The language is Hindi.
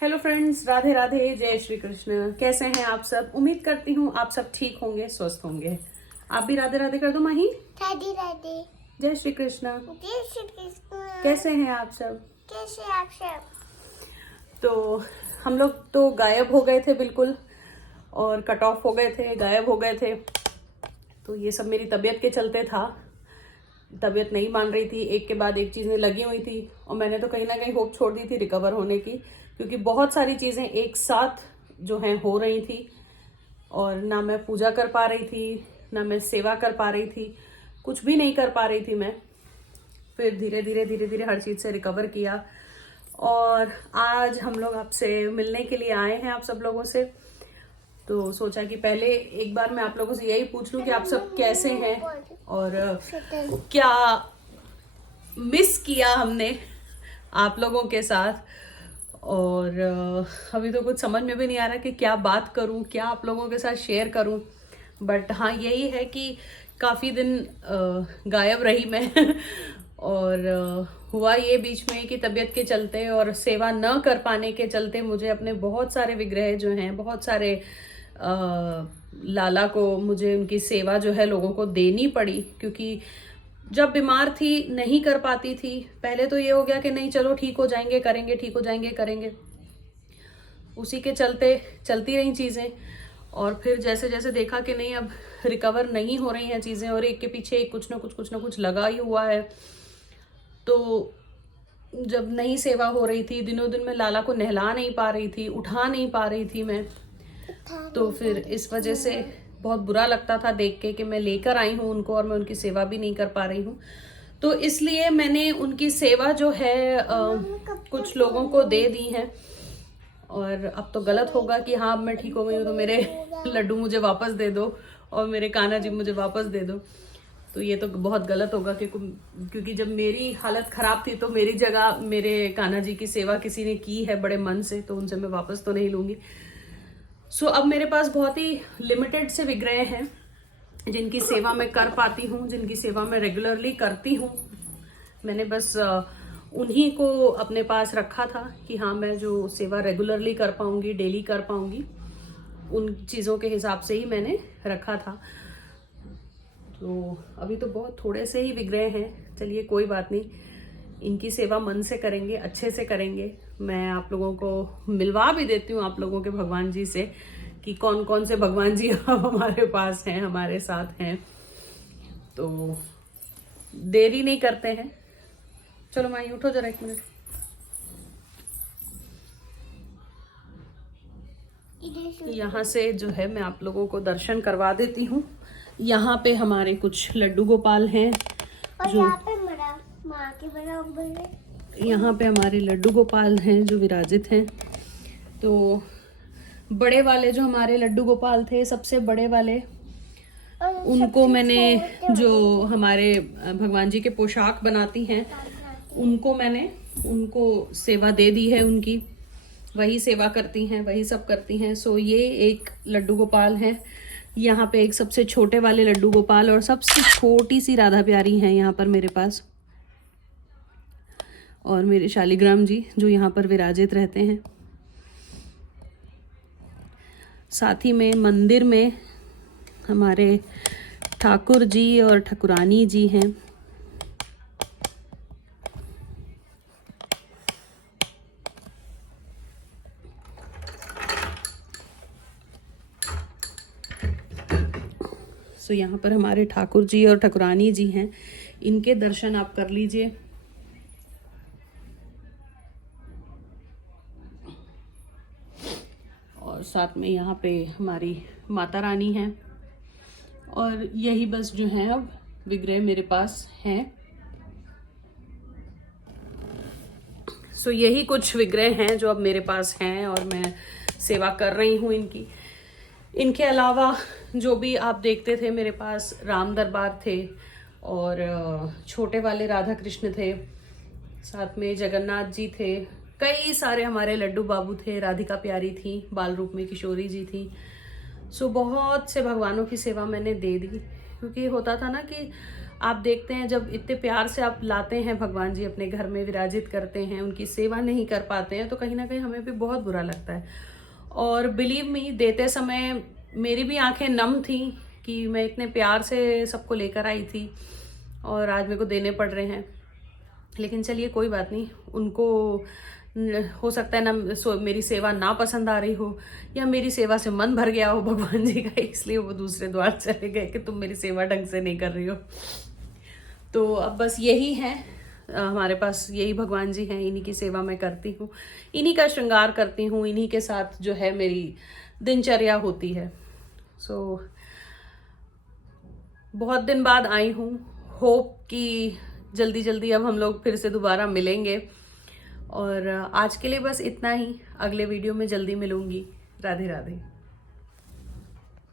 हेलो फ्रेंड्स, राधे राधे, जय श्री कृष्ण। कैसे हैं आप सब? उम्मीद करती हूँ आप सब ठीक होंगे, स्वस्थ होंगे। आप भी राधे राधे कर दो माही। राधे राधे। जय श्री कृष्ण। जय श्री कृष्ण। कैसे हैं आप सब? कैसे आप सब? तो हम लोग तो गायब हो गए थे बिल्कुल, और कट ऑफ हो गए थे, गायब हो गए थे। तो ये सब मेरी तबीयत के चलते था। तबीयत नहीं मान रही थी, एक के बाद एक चीज़ें लगी हुई थी, और मैंने तो कहीं ना कहीं होप छोड़ दी थी रिकवर होने की, क्योंकि बहुत सारी चीज़ें एक साथ जो हैं हो रही थी, और ना मैं पूजा कर पा रही थी, ना मैं सेवा कर पा रही थी, कुछ भी नहीं कर पा रही थी मैं। फिर धीरे धीरे हर चीज़ से रिकवर किया, और आज हम लोग आपसे मिलने के लिए आए हैं, आप सब लोगों से। तो सोचा कि पहले एक बार मैं आप लोगों से यही पूछ लूं कि आप सब कैसे हैं, और क्या मिस किया हमने आप लोगों के साथ। और अभी तो कुछ समझ में भी नहीं आ रहा कि क्या बात करूं, क्या आप लोगों के साथ शेयर करूं। बट हाँ, यही है कि काफ़ी दिन गायब रही मैं और हुआ ये बीच में कि तबीयत के चलते और सेवा न कर पाने के चलते मुझे अपने बहुत सारे विग्रह जो हैं, बहुत सारे लाला को मुझे उनकी सेवा जो है लोगों को देनी पड़ी, क्योंकि जब बीमार थी नहीं कर पाती थी। पहले तो ये हो गया कि नहीं चलो ठीक हो जाएंगे करेंगे, ठीक हो जाएंगे करेंगे, उसी के चलते चलती रही चीज़ें। और फिर जैसे जैसे देखा कि नहीं, अब रिकवर नहीं हो रही हैं चीज़ें, और एक के पीछे एक कुछ ना कुछ लगा ही हुआ है। तो जब नहीं सेवा हो रही थी, दिनों दिन मैं लाला को नहला नहीं पा रही थी, उठा नहीं पा रही थी मैं, तो फिर इस वजह से बहुत बुरा लगता था देख के कि मैं लेकर आई हूँ उनको और मैं उनकी सेवा भी नहीं कर पा रही हूँ। तो इसलिए मैंने उनकी सेवा जो है कुछ लोगों को दे दी है। और अब तो गलत होगा कि हाँ अब मैं ठीक हो गई हूँ तो मेरे लड्डू मुझे वापस दे दो और मेरे कान्हा जी मुझे वापस दे दो। तो ये तो बहुत गलत होगा क्योंकि जब मेरी हालत खराब थी तो मेरी जगह मेरे कान्हा जी की सेवा किसी ने की है बड़े मन से, तो उनसे मैं वापस तो नहीं लूंगी। सो अब मेरे पास बहुत ही लिमिटेड से विग्रह हैं जिनकी सेवा मैं कर पाती हूँ, जिनकी सेवा मैं रेगुलरली करती हूँ। मैंने बस उन्हीं को अपने पास रखा था कि हाँ मैं जो सेवा रेगुलरली कर पाऊंगी, डेली कर पाऊंगी, उन चीज़ों के हिसाब से ही मैंने रखा था। तो अभी तो बहुत थोड़े से ही विग्रह हैं, चलिए कोई बात नहीं, इनकी सेवा मन से करेंगे, अच्छे से करेंगे। मैं आप लोगों को मिलवा भी देती हूँ आप लोगों के भगवान जी से कि कौन कौन से भगवान जी अब हमारे पास हैं, हमारे साथ हैं। तो देरी नहीं करते हैं, चलो माई उठो जरा एक मिनट। यहाँ से जो है मैं आप लोगों को दर्शन करवा देती हूँ। यहाँ पे हमारे कुछ लड्डू गोपाल हैं, और जो यहाँ पे माँ के बराबर है। यहाँ पे हमारे लड्डू गोपाल हैं जो विराजित हैं। तो बड़े वाले जो हमारे लड्डू गोपाल थे, सबसे बड़े वाले, उनको मैंने, जो हमारे भगवान जी के पोशाक बनाती हैं, उनको सेवा दे दी है उनकी, वही सेवा करती हैं, वही सब करती हैं। सो ये एक लड्डू गोपाल हैं। यहाँ पे एक सबसे छोटे वाले लड्डू गोपाल और सबसे छोटी सी राधा प्यारी हैं यहाँ पर मेरे पास, और मेरे शालिग्राम जी जो यहाँ पर विराजित रहते हैं। साथ ही में मंदिर में हमारे ठाकुर जी और ठाकुरानी जी हैं। सो यहाँ पर हमारे ठाकुर जी और ठाकुरानी जी हैं, इनके दर्शन आप कर लीजिए। और साथ में यहाँ पे हमारी माता रानी हैं, और यही बस जो हैं अब विग्रह मेरे पास हैं। सो यही कुछ विग्रह हैं जो अब मेरे पास हैं और मैं सेवा कर रही हूँ इनकी। इनके अलावा जो भी आप देखते थे मेरे पास राम दरबार थे, और छोटे वाले राधा कृष्ण थे, साथ में जगन्नाथ जी थे, कई सारे हमारे लड्डू बाबू थे, राधिका प्यारी थी, बाल रूप में किशोरी जी थी। सो बहुत से भगवानों की सेवा मैंने दे दी, क्योंकि होता था ना कि आप देखते हैं जब इतने प्यार से आप लाते हैं भगवान जी अपने घर में, विराजित करते हैं, उनकी सेवा नहीं कर पाते हैं, तो कहीं ना कहीं हमें भी बहुत बुरा लगता है। और बिलीव मी, देते समय मेरी भी आंखें नम थी कि मैं इतने प्यार से सबको लेकर आई थी और आज मेरे को देने पड़ रहे हैं। लेकिन चलिए कोई बात नहीं, उनको हो सकता है ना मेरी सेवा ना पसंद आ रही हो, या मेरी सेवा से मन भर गया हो भगवान जी का, इसलिए वो दूसरे द्वार चले गए कि तुम मेरी सेवा ढंग से नहीं कर रही हो। तो अब बस यही है, हमारे पास यही भगवान जी हैं, इन्हीं की सेवा मैं करती हूँ, इन्हीं का श्रृंगार करती हूँ, इन्हीं के साथ जो है मेरी दिनचर्या होती है। सो बहुत दिन बाद आई हूँ, होप कि जल्दी जल्दी अब हम लोग फिर से दोबारा मिलेंगे। और आज के लिए बस इतना ही, अगले वीडियो में जल्दी मिलूंगी। राधे राधे।